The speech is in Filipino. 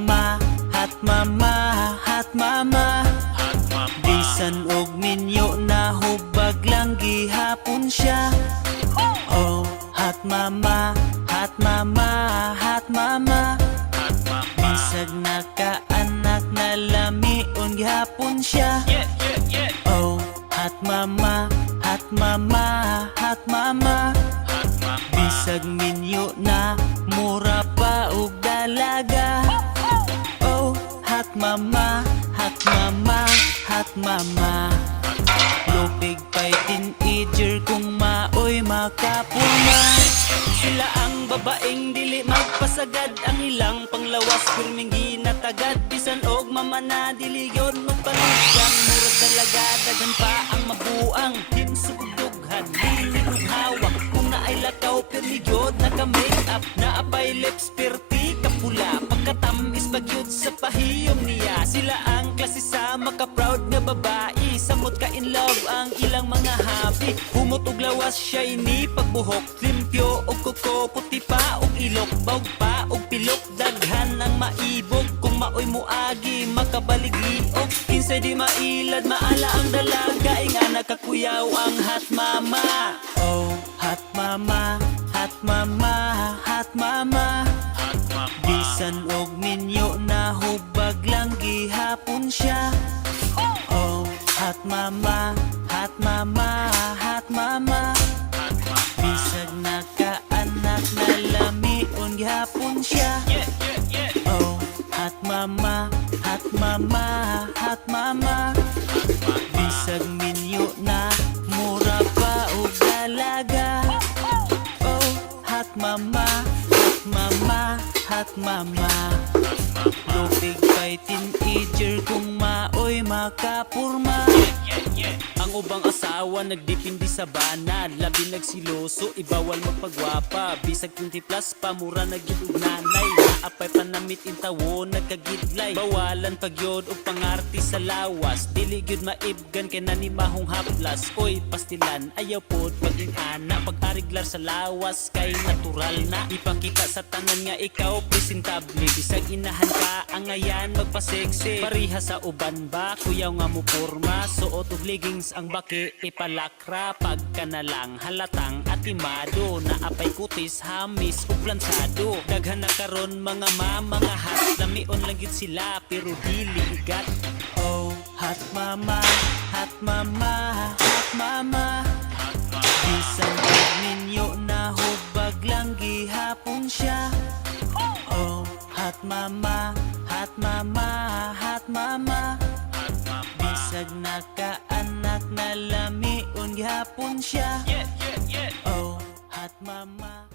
mama, hot mama, hot mama. Bisan og minyo na hubag lang gihapon siya. Oh, hot mama, hot mama, hot mama. Bisag nakaanak na lamion gihapon siya. Oh, hot mama, hot mama, hot mama. Bisag minyo na mura pa og dalaga. Oh, hot mama, hot mama, hot mama. Lupig pa'y teenager kung maoy makapuma. Sila ang babaeng dili magpasagad, ang ilang panglawas pirming ginatagad. Bisan og mama na dili yon magpanugang, murag dalaga dagan pa ang mabuang. Hinsugdughan, lilinong hawak, kung naay lakaw pirmigod naka-make up. Naapay lips perti kapula, pagkatamis bagyod sa pahiyom niya. Sila ang klase sa maka-proud nga babae, samot ka in love ang ilang mga happy. Humot og lawas shiny pagbuhok, limpyo og kuko, puti pa og ilok, bawg pa og pilok, daghan ang maibog. Kung maoy mo agi makabaligli og kinsay di mailad, maala ang dalaga, inga nakakuyaw ang hot mama. Oh, hot mama, hot mama, hot mama. Bisan og minyo na hubag lang gihapon siya. Oh, hot mama, hot mama, hot mama. Bisag nakaanak na lamion gihapon siya. Oh, hot mama, hot mama, hot mama. Bisag minyo na mura pa og dalaga. Oh, hot mama, hot mama, hot mama. Lupig pa'y teenager kung maoy makapurma. Ang ubang asawa nagdipindi sa bana, labi nagsiloso, ibawal magpagwapa. Bisag 20 plus pa, mura nagidug nanay. Naapay panamit intawo, nagkagidlay. Bawalan pagyod o pangarti sa lawas, dili gyud maibgan kay nanimahong haplas. Oy, pastilan, ayaw pod paging ana, pag-ariglar sa lawas kay natural na. Ipakita sa tanan nga ikaw presentable, bisag inahan ka ang ngayan magpa-sexy. Pariha sa uban ba, kuyaw nga mo porma, suot og leggings ang baki ipalakra. Pagka na lang halatang atimado, naapay kutis, hamis ug plansado. Daghan na karon mga mga hot, lamion lang gyud sila pero dili igat. Oh, hot mama, hot mama, hot mama. Bisan og ninyo na hubag lang gihapon siya. Oh, hot mama, hot mama, hot mama. Bisag nakaanak na lamion gihapon siya. Oh, hot mama.